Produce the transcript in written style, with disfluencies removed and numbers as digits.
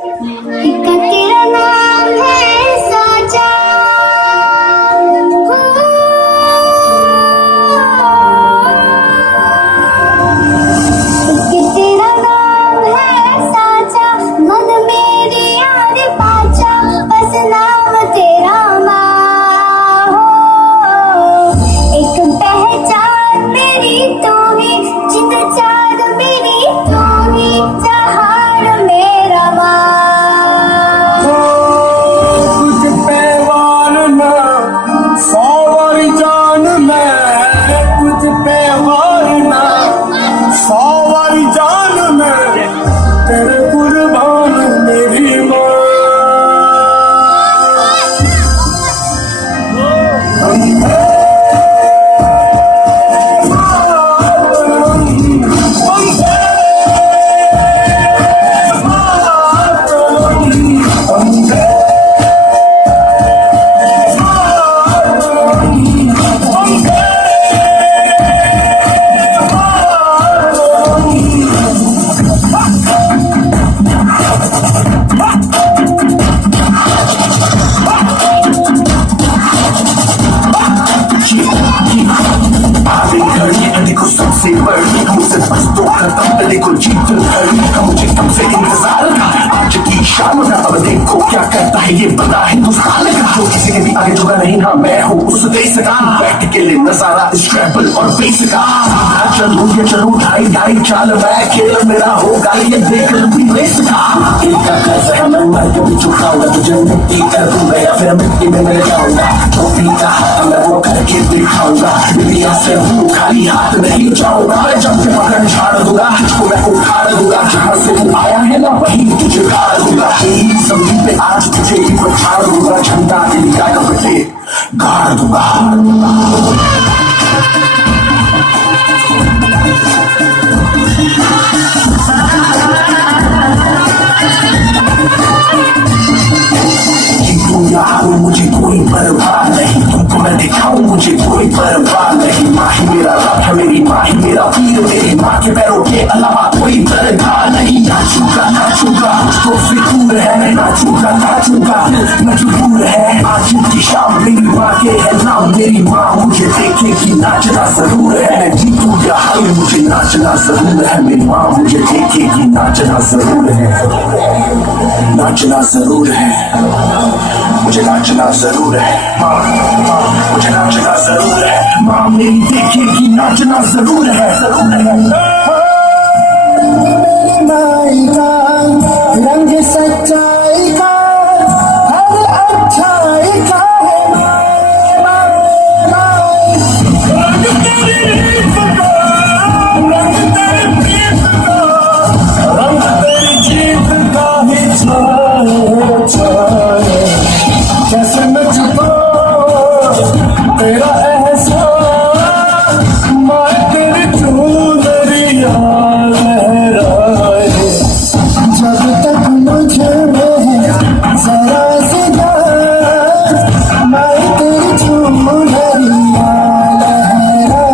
तेरा नाम है साजा, तेरा नाम है साजा, मन मेरी याद पाचा, बस नाम तेरा माँ हो। एक पहचान मेरी तू ही, जिंद चाँद मेरी तू ही, जहान मेरा माँ। देखो जीत का मुझे तुमसे इंतजार था, आज की शाम था। अब देखो क्या करता है ये बंदा हिंदुस्तान का, जो किसी के भी आगे झुका नहीं। हाँ मैं हूँ उस देश का, बैठ के लिए नजारा स्ट्रैपल और बेस का। चलूं ये चलूं ढाई ढाई चाल, मैं खेल मेरा होगा ये देख लंबी रेस का। इनका कैसा मैं मर के भी चुकाऊंगा, तुझे मिट्टी कर दूंगा या फिर मिट्टी में मिल जाऊंगा। टोपी का हाथ मैं वो करके दिखाऊंगा, दुनिया से हूँ खाली हाथ नहीं जाऊंगा। जब से पकड़ झाड़ दूंगा, तुझको मैं उखाड़ दूंगा, जहाँ से तू आया है ना वही तुझे गाड़ दूंगा। तेरी जमीन पे आज तुझे ही पछाड़ दूंगा, झंडा इंडिया का बटे गाड़ दूंगा। मुझे कोई परवाह नहीं, तुमको मैं दिखाऊं मुझे कोई परवाह नहीं। माँ ही मेरा रब है, मेरी माँ ही मेरा वीर, मेरी माँ के पैरों के अलावा कोई दरगाह नहीं। नाचूंगा मुझको फिक्र है, मैं नाचूंगा मजबूर है। आज की शाम मेरी माँ के है नाम, मेरी माँ मुझे देखेगी नाचना जरूर है। जीतू या हार मुझे नाचना जरूर है, मेरी माँ मुझे देखेगी नाचना जरूर है, नाचना जरूर है, मुझे नाचना जरूर है। माँ मुझे नाचना जरूर है, माँ मेरी देखेगी नाचना जरूर है, जरूर है। रंग सच्चाई का हर अच्छाई का रंग तेरी रीत का, रंग तेरी प्रीत का, रंग तेरी जीत का ही छाए। कैसे मैं छुपाऊं तेरा एहसास, मैं तेरी चुनरिया लहराए। जब तक मुझे जरा सी याद, मैं तेरी चुनरिया लहराए।